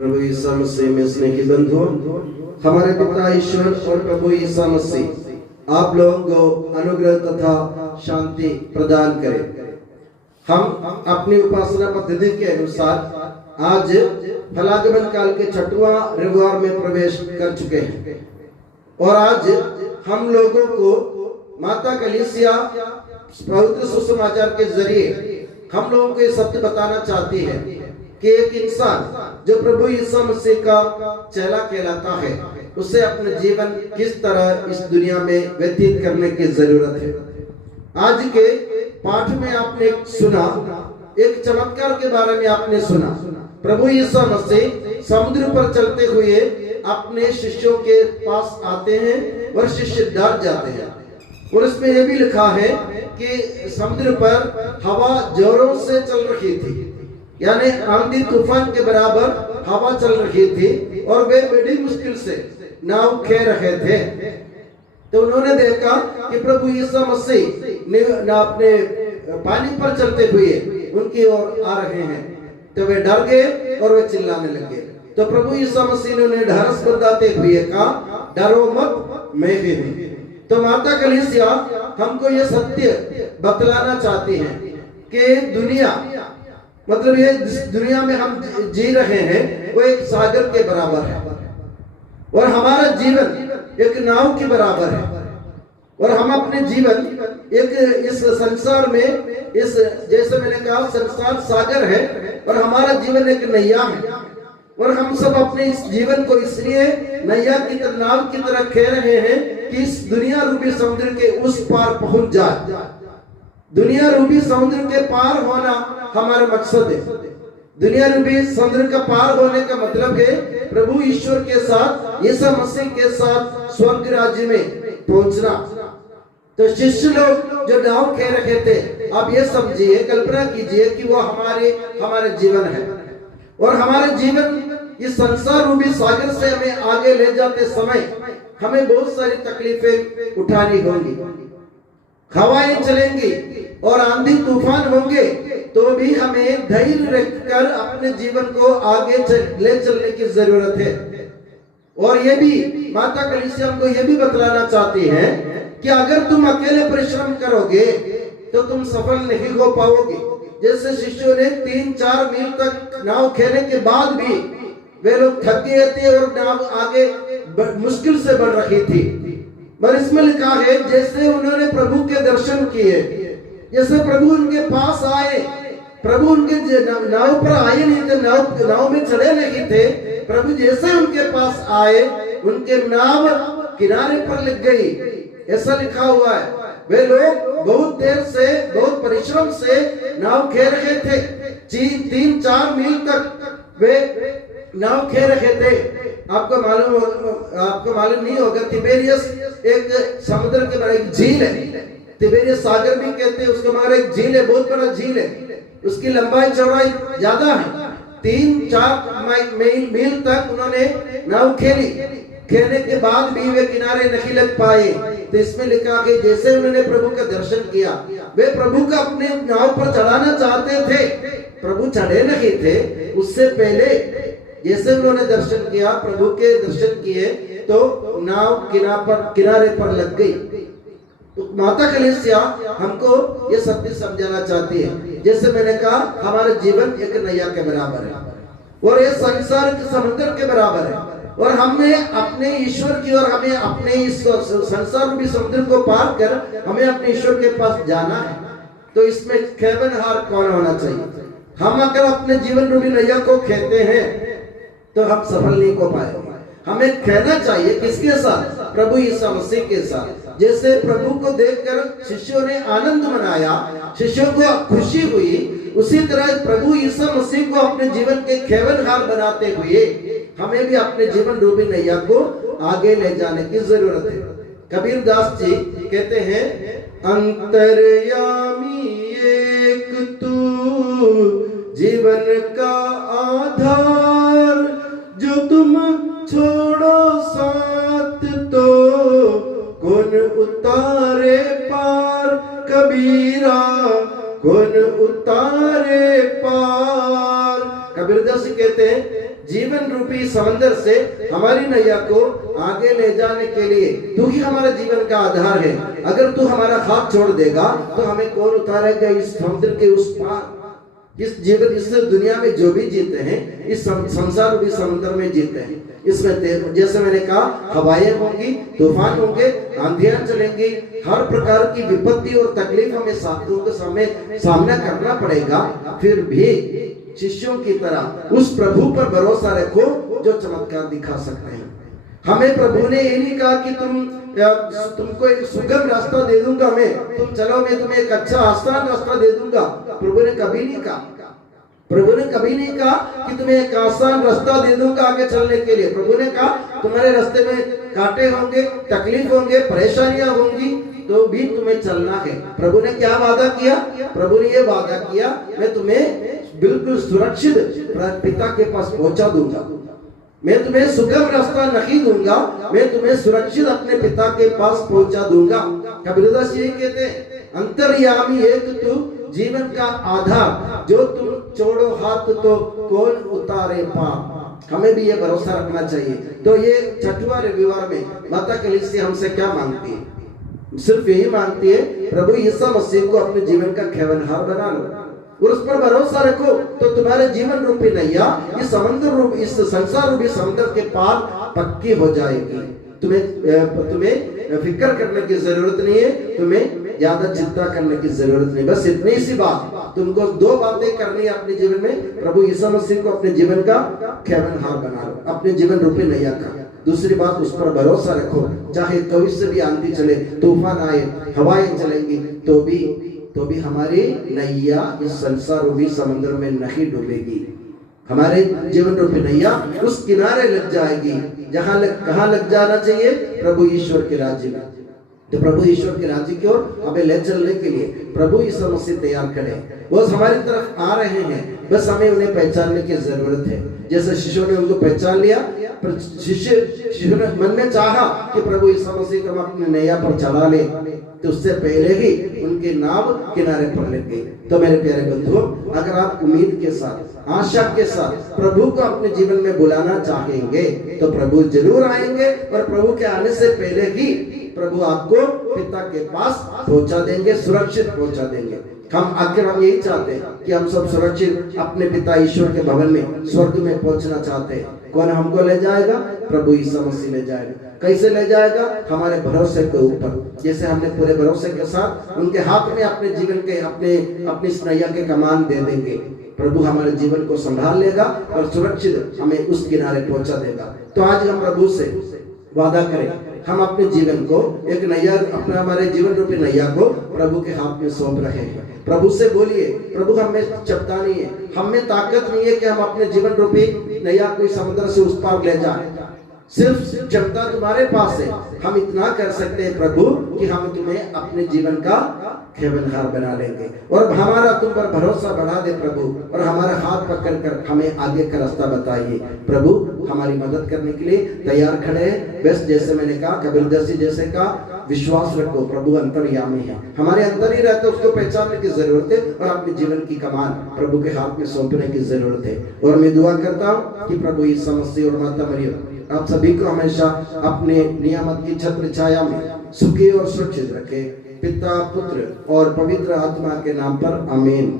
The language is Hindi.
प्रभु ईसा मसीह में स्नेह की बंधुओं, हमारे पिता ईश्वर और प्रभु ईसा मसीह आप लोगों को अनुग्रह तथा शांति प्रदान करें। हम अपनी उपासना पद्धति के अनुसार आज फलागमन काल के 6वां रविवार में प्रवेश कर चुके हैं और आज हम लोगों को माता कलीसिया पवित्र सुसमाचार के जरिए हम लोगों को ये सत्य बताना चाहती है कि एक इंसान जो प्रभु ईसा मसीह का चेला कहलाता है उसे अपने जीवन किस तरह इस दुनिया में व्यतीत करने की जरूरत है। आज के पाठ में आपने सुना, एक चमत्कार के बारे में आपने सुना। प्रभु ईसा मसीह समुद्र पर चलते हुए अपने शिष्यों के पास आते हैं और शिष्य डर जाते हैं और इसमें यह भी लिखा है कि समुद्र पर हवा जोरों से चल रही थी, यानी आंधी तूफान के बराबर हवा चल रही थी और वे बड़ी मुश्किल से नाव खे रहे थे। तो उन्होंने देखा कि प्रभु यीशु मसीह अपने पानी पर चलते हुए उनकी ओर आ रहे हैं, तो वे डर गए और वे चिल्लाने लगे। तो प्रभु यीशु मसीह ने उन्हें ढारस बंधाते हुए कहा, डरो मत, मैं ही हूं। तो माता कलीसिया हमको ये सत्य बतलाना चाहती है कि दुनिया, मतलब ये जिस दुनिया में हम जी रहे हैं वो एक सागर के बराबर है और हमारा जीवन एक नाव के बराबर है और हम अपने जीवन एक इस संसार में, इस जैसे मैंने कहा संसार सागर है और हमारा जीवन एक नैया है और हम सब अपने इस जीवन को इसलिए नैया की तरह, नाव की तरह खेल रहे हैं कि इस दुनिया रूपी समुद्र के उस पार पहुंच जाए। दुनिया रूपी समुद्र के पार होना हमारा मकसद है। दुनिया रूपी समुद्र का पार होने का मतलब है प्रभु ईश्वर के साथ, यीशु मसीह के साथ स्वर्ग राज्य में पहुंचना। तो शिष्य लोग जो नाव खेल रहे थे, आप ये समझिए, कल्पना कीजिए कि वो हमारे जीवन है और हमारे जीवन इस संसार रूपी सागर से हमें आगे ले जाते समय हमें बहुत सारी तकलीफें उठानी होंगी, हवाएं चलेंगी और आंधी तूफान होंगे, तो भी हमें धैर्य रखकर अपने जीवन को आगे ले चलने की जरूरत है। और ये भी माता कलीसिया हमको ये भी बतलाना चाहती है कि अगर तुम अकेले परिश्रम करोगे तो तुम सफल नहीं हो पाओगे। जैसे शिष्यों ने 3-4 मील तक नाव खेलने के बाद भी वे लोग थक गए थे और नाव आगे मुश्किल से बढ़ रही थी, पर इसमें लिखा है जैसे उन्होंने प्रभु के दर्शन किए, जैसे प्रभु उनके पास आए, प्रभु उनके नाव पर आए नहीं थे, नाव में चढ़े नहीं थे, प्रभु जैसे उनके पास आए उनके नाव किनारे पर लग गई, ऐसा लिखा हुआ है। वे लोग बहुत देर से, बहुत परिश्रम से नाव खेल रहे थे, 3-4 मील तक वे नाव खेल रहे थे। आपको मालूम नहीं होगा, तिबेरियस एक समुद्र के बड़ा एक झील है, तिबेरियस सागर भी कहते हैं उसको, मगर एक झील है, बहुत बड़ा झील है, उसकी लंबाई चौड़ाई ज्यादा है। 3-4 मील तक उन्होंने नाव खेली, खेलने के बाद भी वे किनारे नहीं लग पाए। तो इसमें लिखा कि जैसे उन्होंने प्रभु का दर्शन किया, वे प्रभु का अपने नाव पर चढ़ाना चाहते थे, प्रभु चढ़े नहीं थे, उससे पहले जैसे उन्होंने दर्शन किया, प्रभु के दर्शन किए, तो नाव किनारे पर लग गई। तो माता कलीसिया हमको ये सत्य समझाना चाहती है, जैसे मैंने कहा हमारा जीवन एक नैया के बराबर है और ये संसार के समुद्र के बराबर है और हमें अपने ईश्वर की और हमें अपने इस संसार रूपी समुद्र को पार कर हमें अपने ईश्वर के पास जाना है। तो इसमें खेवनहार कौन होना चाहिए? हम अगर अपने जीवन रूपी नैया को खेते हैं तो हम सफल नहीं हो पाएंगे। हमें कहना चाहिए किसके साथ? प्रभु यीशु मसीह के साथ। जैसे प्रभु को देखकर शिष्यों ने आनंद मनाया, शिष्यों को खुशी हुई, उसी तरह प्रभु यीशु मसीह को अपने जीवन के खेवनहार बनाते हुए हमें भी अपने जीवन रूपी नैया को आगे ले जाने की जरूरत है। कबीर दास जी कहते हैं, अंतर्यामी एक तू जीवन का आधार, जो तुम छोड़ो साथ तो कौन उतारे पार, कबीरा कौन उतारे पार। कबीरदास कहते हैं जीवन जीवन रूपी समंदर से हमारी नैया को आगे ले जाने के लिए तू ही हमारे जीवन का आधार है। अगर तू हमारा हाथ छोड़ देगा तो हमें कौन उतारेगा इस समुद्र के उस पार। इस जीवन, इस दुनिया में जो भी जीते हैं, इस संसार रूपी समुद्र में जीते हैं, इसमें जैसे मैंने कहा हवाएं होंगी, तूफान होंगे, आंधियां चलेंगी, हर प्रकार की विपत्ति और तकलीफ हमें साथियों के सामना करना पड़ेगा। फिर भी शिष्यों की तरह उस प्रभु पर भरोसा रखो जो चमत्कार दिखा सकते हैं। हमें प्रभु ने ये नहीं कहा कि तुमको एक सुगम रास्ता दे दूंगा मैं, तुम चलो मैं तुम्हें एक अच्छा आसान रास्ता दे दूंगा। प्रभु ने कभी नहीं कहा। प्रभु ने कभी नहीं कहा कि तुम्हें एक आसान रास्ता दे दूंगा आगे चलने के लिए। प्रभु ने कहा तुम्हारे रास्ते में कांटे होंगे, तकलीफ होंगे, परेशानियां होंगी, तो भी तुम्हें चलना है। प्रभु ने क्या वादा किया? प्रभु ने ये वादा किया मैं तुम्हें बिल्कुल सुरक्षित पिता के पास पहुंचा दूंगा, मैं तुम्हें सुगम रास्ता नहीं दूंगा, मैं तुम्हें सुरक्षित अपने पिता के पास पहुंचा दूंगा। कबीरदास यही कहते हैं, अंतर्यामी एक तू जीवन का आधार, जो तुम छोड़ो हाथ तो कौन उतारे पार। हमें भी ये भरोसा रखना चाहिए। तो ये छठवां रविवार में माता कलीसिया हमसे क्या मांगती है? सिर्फ यही मांगती है प्रभु यीशु मसीह को अपने जीवन का खेवनहार बना लो और उस पर भरोसा रखो, तो तुम्हारे जीवन रूपी नैया इस समुद्र रूप, इस संसार रूपी समुद्र के पार पक्की हो जाएगी। तुम्हें फिक्र करने की जरूरत नहीं है, तुम्हें ज्यादा चिंता करने की जरूरत नहीं। बस इतनी सी बात, तुमको दो बातें करनी है अपने जीवन में। प्रभु यीशु मसीह को अपने जीवन का खेवनहार बना लो, अपने जीवन रूपी नैया का। दूसरी बात, उस पर भरोसा रखो, चाहे कभी से भी आंधी चले, तूफान आए, हवाएं चलेंगी, तो भी हमारी नैया इस संसार रूपी समुद्र में नहीं डूबेगी। हमारे जीवन रूपी नैया उस किनारे लग जाएगी कहाँ लग जाना चाहिए? प्रभु ईश्वर के राज्य में। तो प्रभु ईश्वर के राज्य की ओर हमें ले चलने के लिए प्रभु यीशु मसीह तैयार खड़े, वो हमारी तरफ आ रहे हैं, बस हमें उन्हें पहचानने की जरूरत है। जैसे शिष्यों ने उनको पहचान लिया, पर शिष्य ने मन में चाहा कि प्रभु यीशु मसीह को हम अपने नैया पर चढ़ा ले, तो उससे पहले ही उनके नाव किनारे पर लग गए। तो मेरे प्यारे बंधुओं, अगर आप उम्मीद के साथ, आशा के साथ प्रभु को अपने जीवन में बुलाना चाहेंगे तो प्रभु जरूर आएंगे, और प्रभु के आने से पहले ही प्रभु आपको पिता के पास पहुंचा देंगे, सुरक्षित पहुंचा देंगे। हम यही चाहते हैं कि हम सब सुरक्षित अपने पिता ईश्वर के भवन में, स्वर्ग में पहुंचना चाहते हैं। कौन हमको ले जाएगा? प्रभु यीशु मसीह ले जाएगा। कैसे ले जाएगा? हमारे भरोसे के ऊपर। जैसे हमने पूरे भरोसे के साथ उनके हाथ में अपने जीवन के अपनी नैया के कमान दे देंगे, प्रभु हमारे जीवन को संभाल लेगा और सुरक्षित हमें उस किनारे पहुंचा देगा। तो आज हम प्रभु से वादा करें, हम अपने जीवन को एक नैया, अपना हमारे जीवन रूपी नैया को प्रभु के हाथ में सौंप रहे हैं। प्रभु से बोलिए, प्रभु हमें क्षमता नहीं है, हमें ताकत नहीं है कि हम अपने जीवन रूपी नैया को समुद्र से उस पार ले जाएं, सिर्फ क्षमता तुम्हारे पास है। हम इतना कर सकते हैं प्रभु कि हम तुम्हें अपने जीवन का खेवनहार बना लेंगे, और हमारा तुम पर भरोसा बढ़ा दे प्रभु, और हमारा हाथ पकड़कर हमें आगे का रास्ता बताइए। प्रभु हमारी मदद करने के लिए तैयार खड़े हैं। बस जैसे मैंने कहा, कबीरदास जी जैसे कहा, विश्वास रखो प्रभु अंतर्यामी है, हमारे अंदर ही रहते, उसको पहचानने की जरूरत है, और अपने जीवन की कमान प्रभु के हाथ में सौंपने की जरूरत है। और मैं दुआ करता हूँ कि प्रभु यीशु मसीह और माता मरियम आप सभी को हमेशा अपने नियामत की छत्र छाया में सुखी और सुरक्षित रखे। पिता, पुत्र और पवित्र आत्मा के नाम पर आमीन।